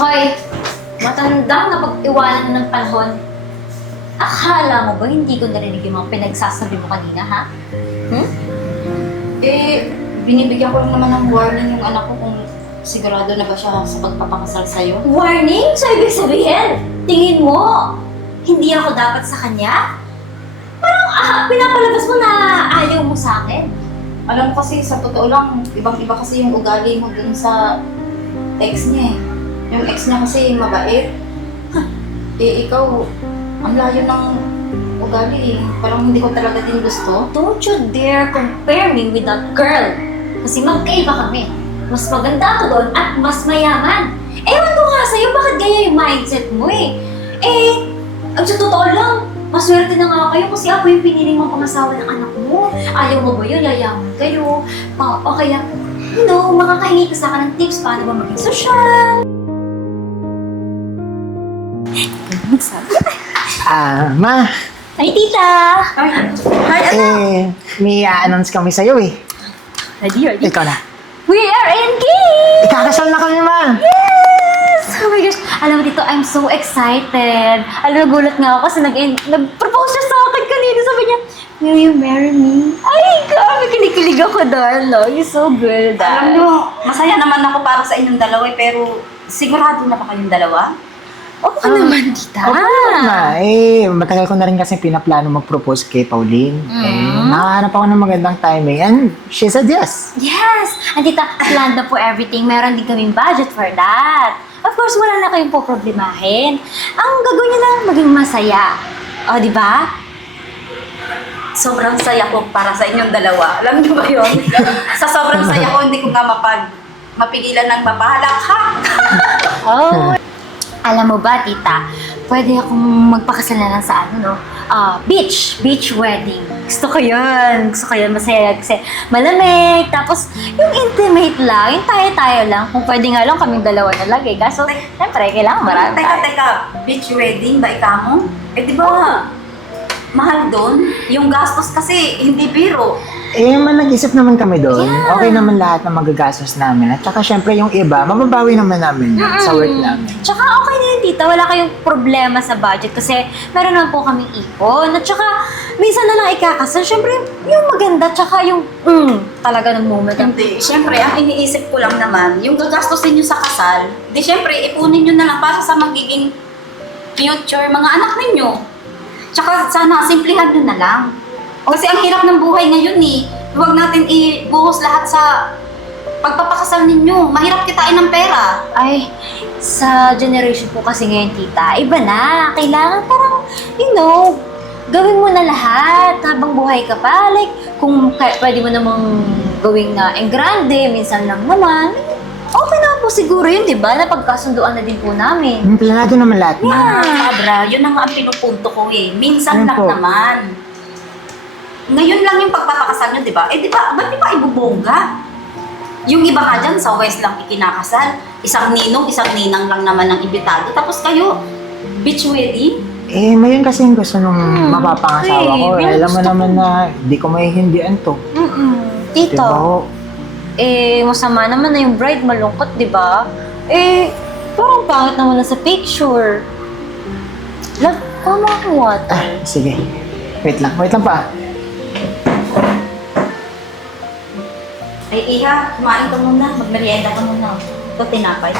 Hoy, matandang na pag-iwanan mo ng panahon. Akala mo ba hindi ko narinig yung mga pinagsasabi mo kanina, ha? Binibigyan ko lang naman ng warning yung anak ko kung sigurado na ba siya sa pagpapakasal sa'yo. Warning? So, ibig sabihin, tingin mo, hindi ako dapat sa kanya? Parang pinapalabas mo na ayaw mo sa akin. Alam ko kasi, sa totoo lang, ibang-iba kasi yung ugali mo dun sa ex niya eh. Yung ex niya kasi mabait. Ikaw, ang layo ng ugali eh. Parang hindi ko talaga din gusto. Don't you dare compare me with that girl. Kasi magkaiba kami. Mas maganda ako doon at mas mayaman. Ewan ko nga sa'yo, bakit ganyan yung mindset mo eh? Ang sa totoo lang, maswerte na nga kayo kasi ako yung piniling mong pangasawa ng anak mo. Ayaw mo ba yun? Yayaman kayo. O kaya, makakahingi ka sa akin ng tips paano ba maging sosyal. Ma, Ay, tita! may i-announce kami sa'yo eh. Ready? Ikaw na. We are engaged! Ikakasal na kami, ma! Yes! Oh my gosh! Alam mo dito, I'm so excited. Alam mo, gulat nga ako kasi nag-propose siya sa akin kanina. Sabi niya, will you marry me? Ay, grabe, kinikilig ako doon, no? You're so good, Alam nyo, masaya naman ako para sa inyong dalawa eh, pero sigurado na ba kayong dalawa? Oo naman, tita. Okay naman, ma. Matagal ko na rin kasi pinaplano mag-propose kay Pauline. Nakahanap ako ng magandang timing and she said yes. Yes! And tita, plan na po everything. Meron din kaming budget for that. Of course, wala na kayong poproblemahin. Ang gagawin niyo lang, maging masaya. O, di ba? Sobrang saya ko para sa inyong dalawa. Alam niyo ba yun? Sa sobrang saya ko, hindi ko nga mapigilan ng mapahalakhak. Oh. Alam mo ba, tita, pwede akong magpakasal na lang sa beach wedding. Gusto ko yun, masaya kasi malamig, tapos yung intimate lang, yung tayo-tayo lang, kung pwede nga lang kaming dalawa na lang eh. Kaso, siyempre, kailangan marami tayo. Teka, beach wedding ba ikaw mo? Di ba, mahal doon? Yung gastos kasi, hindi biro. Nag-isip naman kami doon. Yeah. Okay naman lahat ng magagastos namin. At saka syempre yung iba, mababawi naman namin sa work namin. Tsaka okay na yun, tita. Wala kayong problema sa budget kasi meron naman po kaming ipon. At tsaka, minsan na lang ikakasal. Syempre, yung maganda, tsaka yung talaga ng moment. Hindi. Siyempre, ang iniisip ko lang naman, yung gagastosin nyo sa kasal, di siyempre, ipunin nyo na lang para sa magiging future mga anak ninyo. Tsaka sana, simplihan nyo na lang. Kasi ang hirap ng buhay ngayon eh. Huwag natin ibuhos lahat sa pagpapakasal ninyo. Mahirap kitain ng pera. Ay, sa generation po kasi ngayon, tita, iba na. Kailangan parang, gawin mo na lahat habang buhay ka pa. Like, kung pwede mo namang gawing na engrande, minsan lang naman, okay na po siguro yun, di ba? Napagkasunduan na din po namin. Planado naman lahat, ma. Abra, yun ang pinupunto ko eh. Minsan Ano lang po? naman. Ngayon lang yung pagpapakasal nyo, di ba? Di ba, ba't di ba ibubongga? Yung iba nga dyan, sa West lang ikinakasal. Isang ninong, isang ninang lang naman ang imbitado. Tapos kayo, beach wedding? Ngayon kasi yung gusto nung mapapangasawa ko. Okay, Alam mo gusto naman na di ko maihindihan to. Tito, Diba ho? masama naman na yung bride, malungkot, di ba? Parang pangit naman na sa picture. Love, kama akong water. Sige. Wait lang pa. Ay, Iha, kumain ka muna. Magmerienda ka muna. Ito, tinapay.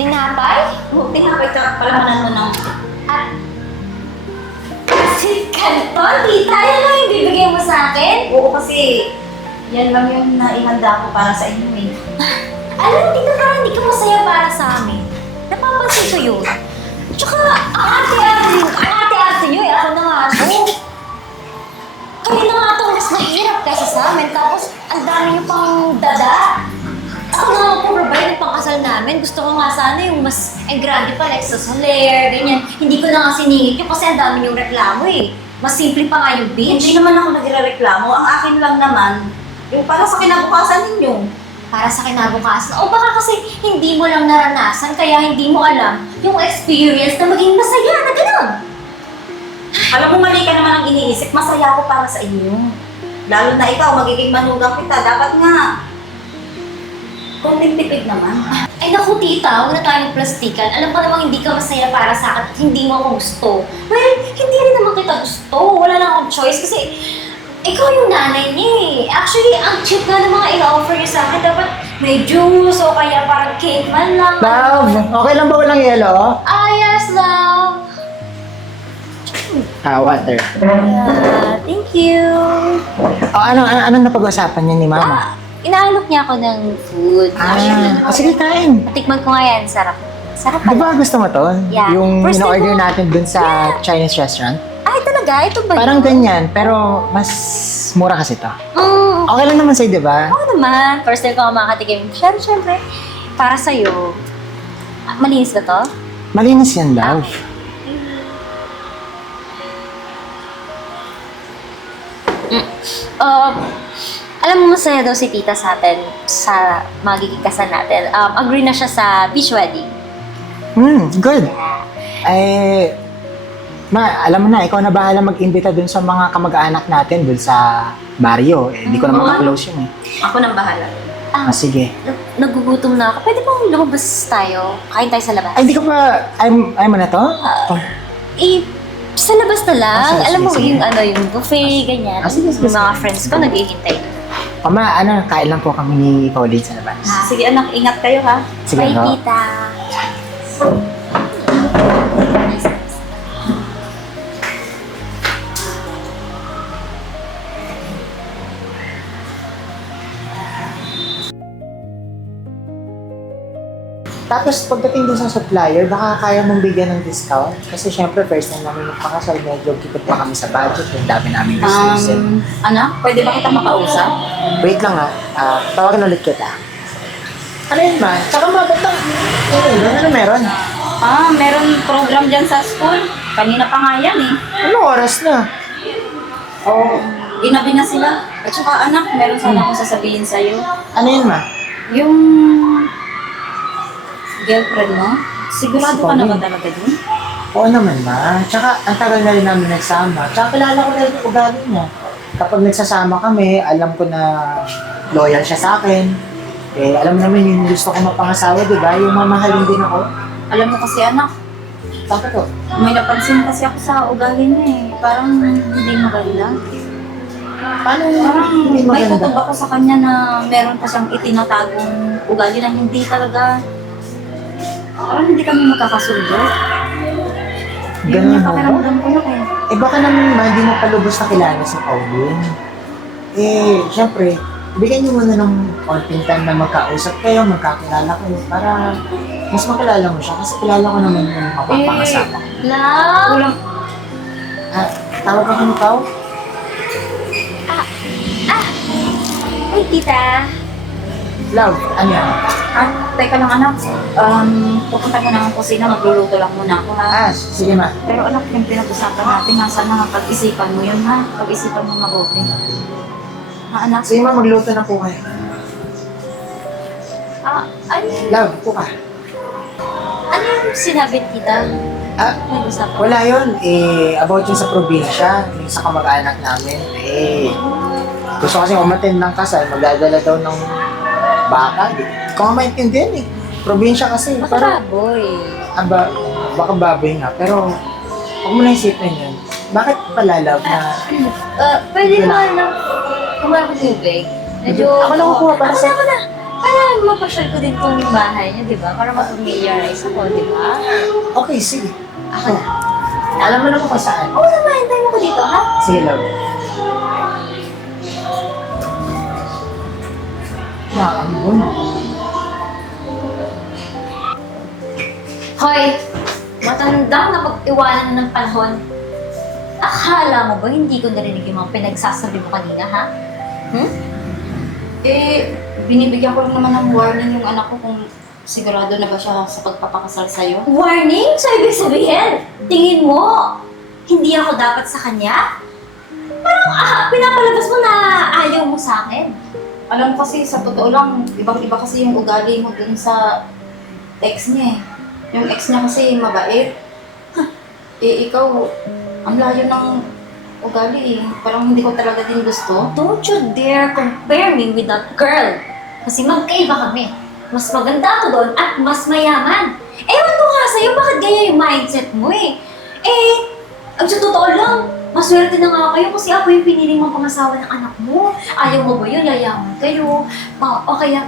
Tinapay? Oo, tinapay ka. Palamanan mo ng... Si Canton, tita, yan lang yung bibigay mo sa akin? Oo, kasi yan lang yung naihanda ko para sa inyo eh. Alam mo, tita, parang hindi ka masaya para sa amin. Napapansin ko yun. Tsaka, ang ate-ate nyo eh, ako na nga to. Kayo na nga to, mas mahirap kaysa sa amin. Tapos, ang dami nyo pang dada. Ako na nga provide yung pangkasal namin. Gusto ko nga sana yung mas grande pa, like sa Soler, ganyan. Hindi ko na nga siningit yun kasi ang dami yung reklamo eh. Mas simple pa nga yung beach. Hindi naman ako nagre-reklamo. Ang akin lang naman, yung para sa kinabukasan ninyo. Para sa kinabukasan. O baka kasi hindi mo lang naranasan, kaya hindi mo alam yung experience na maging masaya na gano'n. Alam mo, mali ka naman ang iniisip. Masaya ako para sa inyo. Lalo na ikaw, magiging manugang kita. Dapat nga, konting tipid naman. Eh Ay naku tita, huwag na tayong plastikan. Alam ko namang hindi ka masaya para sa akin at hindi mo ako gusto. Well, hindi rin naman kita gusto. Wala lang akong choice kasi ikaw yung nanay niya eh. Actually, ang cheap nga ng mga in-offer niya sa akin. Dapat may juice o kaya parang cake man lang. Love, okay lang ba walang yelo? Ah, yes, love. Water. Thank you. Anong napag-usapan niya ni Mama? Inaalok niya ako ng food. Sige, kain. Tikman ko nga yan. Sarap. Sarap Di pala. ba gusto mo to? Yeah. Yung First time in-order ko- natin dun sa Chinese restaurant? Ay, talaga? Ito ba Parang yun? ganyan, pero mas mura kasi to. Okay lang naman sa'yo, di ba? Oo naman. First time ko nga makatikim. Siyempre. Para sa'yo. Malinis ba to? Malinis yan, love. Alam mo, masaya daw si tita sa atin sa magiging kasal natin. Agree na siya sa beach wedding. Good. Eh, alam mo na, ikaw na bahala mag-imbita dun sa mga kamag-anak natin dun sa barrio. Eh, di ko naman ka-close yun eh. Ako nang bahala. Sige. Nagugutom na ako. Pwede bang lumabas tayo? Kain tayo sa labas? Ay, di ka pa, ay mo na to? Sa labas na lang. Sige, Alam mo, sige. yung buffet, ganyan. Sige. Yung mga friends ko naghihintay. Ama, kain lang po kami ni Pauline sa labas. Sige anak, ingat kayo ha. Sige, Bye, ho. tita. Tapos pagdating dun sa supplier, baka kaya mong bigyan ng discount. Kasi syempre, first time namin magpakasal, medyo kipot pa kami sa budget. Yung dami namin gusto. Anak, pwede ba kita makausap? Wait lang tawagan ulit kita. Ano yun ma? Tsaka ma, ba't lang? Ano meron? Meron program dyan sa school. Kanina pa nga yan eh. Anong oras na? Ginabi na sila. At saka anak, meron sana akong sasabihin sa'yo. Ano yun ma? Yung girlfriend mo, sigurado ka na ba talaga dun? Oo naman ma. Tsaka ang tagal na rin namin nagsama. Tsaka kilala ko na rin yung ugali niya. Kapag nagsasama kami, alam ko na loyal siya sa akin. Eh, alam mo naman yung gusto ko mapangasawa, di ba? Yung mamahalin din ako. Alam mo kasi anak, Bakit to? may napansin kasi ako sa ugali niya eh. Parang hindi maganda. Paano Parang hindi may maganda? kutob ako sa kanya na meron pa siyang itinatagong ugali na hindi talaga. Parang hindi kami magkakasundo. Yun Ganun yung mo ba? pakiramdam ko na kaya. Eh baka naman ma, hindi mo palubos na kilala si Pauline. Eh, syempre, bigyan niyo muna ng konting time na magkausap kayo, magkakilala kayo, para mas makilala mo siya. Kasi kilala ko naman yung mapapangasama. Love! Kulang. Tawag ako ni Pao? Ay, tita. Love, ano yan? Teka lang anak. Pupunta ko na ng kusina, magluluto lang muna ako ha. Sige ma. Pero anak, yung pinag-usapan natin, sana pag-isipan mo yun ha. Pag-isipan mo mabuti. Anak? Sige ma, magluto na po kayo. Love, po ka. Ano yung sinabi ni tita? Nag-usapan. Wala yun. About yun sa probinsya, yung sa kamag-anak namin. Gusto kasi umattend ng kasal, magdadala daw ng baka. Di ko nga maintindihan eh. Probinsya kasi. Baka baboy. Baka baboy nga. Pero, huwag mo na isipin yun. Bakit pala love na... Pwede naman na kumain ko tubig. Medyo... Ako na kukuha para sa... Ako na. Para mapasyal ko din tong bahay niya, di ba? Para ma-familiarize ako, di ba? Okay, sige. Ako na. Alam mo na kung saan. Oo naman, hintayin mo ko dito, ha? Sige, love. Maambon. Hoy! Matandang napag-iwanan na ng panahon. Akala mo ba hindi ko narinig yung mga pinagsasabi mo kanina, ha? Binibigyan ko lang naman ng warning yung anak ko kung sigurado na ba siya sa pagpapakasal sa'yo. Warning? So, ibig sabihin, tingin mo, hindi ako dapat sa kanya? Parang pinapalabas mo na ayaw mo sa akin. Alam mo kasi, sa totoo lang, ibang-iba kasi yung ugali mo dun sa ex niya eh. Yung ex niya kasi mabait. Ikaw, ang layo ng ugali eh. Parang hindi ko talaga din gusto. Don't you dare compare me with that girl. Kasi magkaiba kami. mas maganda ako doon at mas mayaman. Ewan ko nga sa'yo, bakit ganyan yung mindset mo eh? Ang sa totoo lang, maswerte na nga kayo kasi ako yung pinili mong pangasawa ng anak mo. Ayaw mo ba yun? Yayaman kayo. O kaya,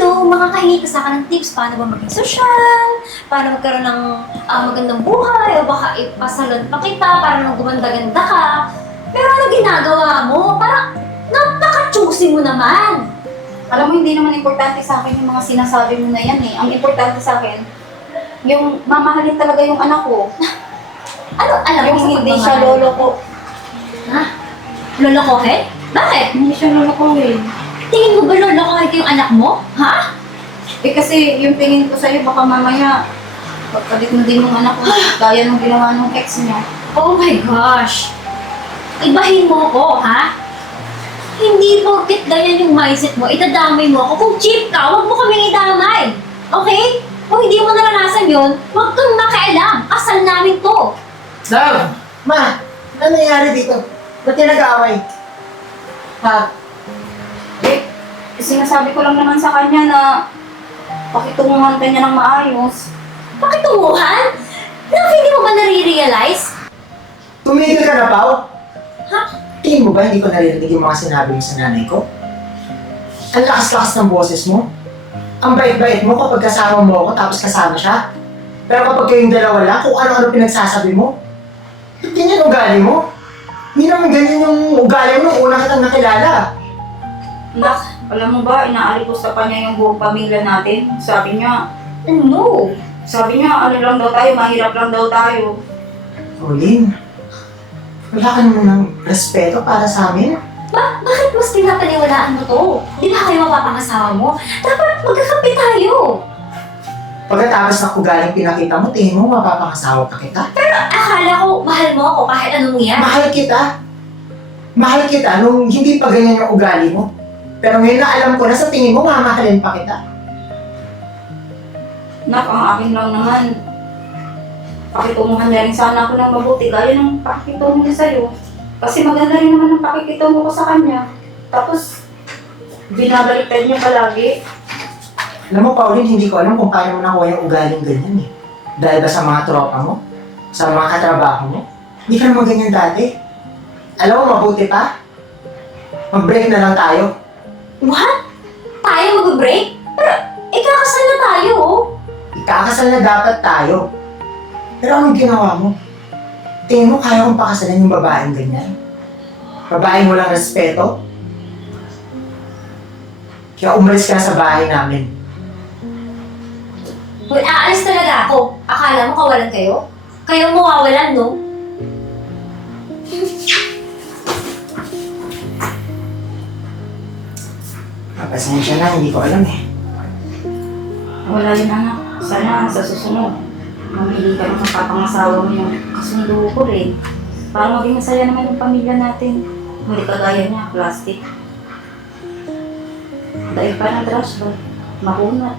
makakahingi ka sa akin ng tips paano ba maging sosyal, paano magkaroon ng magandang buhay, o baka ipasalon pa kita para nang gumanda-ganda ka. Pero ano ginagawa mo? Parang napaka-choosy mo naman. Alam mo, hindi naman importante sa akin yung mga sinasabi mo na yan eh. Ang importante sa akin, yung mamahalin talaga yung anak ko. Ano alam mo Yung sa hindi pagmamahal? siya lolo ko. Ha? Lolokohin? Bakit? Hindi siya lolo ko eh. Tingin mo ba lolokohin ko yung anak mo? Ha? Eh kasi yung tingin ko sa'yo, baka mamaya, pagkalit mo din yung anak ko, gaya nung ginawa ng ex niya. Oh my gosh! Ibahin mo ko, ha? Hindi porket ganyan yung mindset mo, itadamay mo ako. Kung cheap ka, huwag mo kaming idamay. Okay? Kung hindi mo naranasan yun, huwag kang makialam. Kasal namin to. Love! Ma! Ano nangyayari dito? Ba't kayo nag-aaway? Ha? Eh, sinasabi ko lang naman sa kanya na pakitunguhan ka niya ng maayos. Pakitunguhan? Hindi mo ba nare-realize? Tumigil ka na, Pao? Ha? Tingin mo ba hindi ko naririnig yung mga sinabi mo sa nanay ko? Ang lakas-lakas ng boses mo. Ang bait-bait mo kapag kasama mo ako tapos kasama siya. Pero kapag kayong dalawa lang, kung ano-ano pinagsasabi mo, ba't ganyan ugali mo? Hindi naman ganyan yung ugali mo nung una kitang nakilala. Nak, alam mo ba, inaalikos pa niya yung buong pamilya natin. Sabi niya, No. ano lang daw tayo, mahirap lang daw tayo. Pauline, wala ka naman ng respeto para sa amin. Bakit mas pinapaniwalaan mo to? Di ba kayo mapapangasawa mo? Dapat magkakape tayo. Pagkatapos ng ugaling pinakita mo, tingin mo mapapangasawa pa kita? Akala ko, mahal mo ako kahit anong yan. Mahal kita. Mahal kita nung hindi pa ganyan yung ugali mo. Pero ngayon na alam ko na sa tingin mo, mamahalin pa kita. Nak, ang akin lang naman, pakitunguhan niya rin sana ako ng mabuti, gaya ng pakikitungo niya sa'yo. Kasi maganda rin naman ang pakikitungo ko sa kanya. Tapos, binabaliktad niya palagi. Alam mo, Pauline, hindi ko alam kung paano mo nakuha yung ugaling ganyan eh. Dahil ba sa mga tropa mo? Sa mga katrabaho mo? Hindi ka naman ganyan dati. Alam mo, mabuti pa. Mag-break na lang tayo. What? Tayo mag-break? Pero, ikakasal na tayo, oh. Ikakasal na dapat tayo. Pero anong ginawa mo? Tingin mo kaya kong pakasalan yung babaeng ganyan? Babaeng walang respeto? Kaya umalis ka na sa bahay namin. Well, aalis talaga ako. Akala mo kawalan kayo? Kayo mawawalan, no? Pasensya na, hindi ko alam eh. Wala yun, anak. Sana sa susunod, mamili ka ng kapangasawa mo yung kasundo ko rin. Para maging masaya naman yung pamilya natin. Hindi kagaya niya, plastic. Dahil pa ng trash ba? Makunat.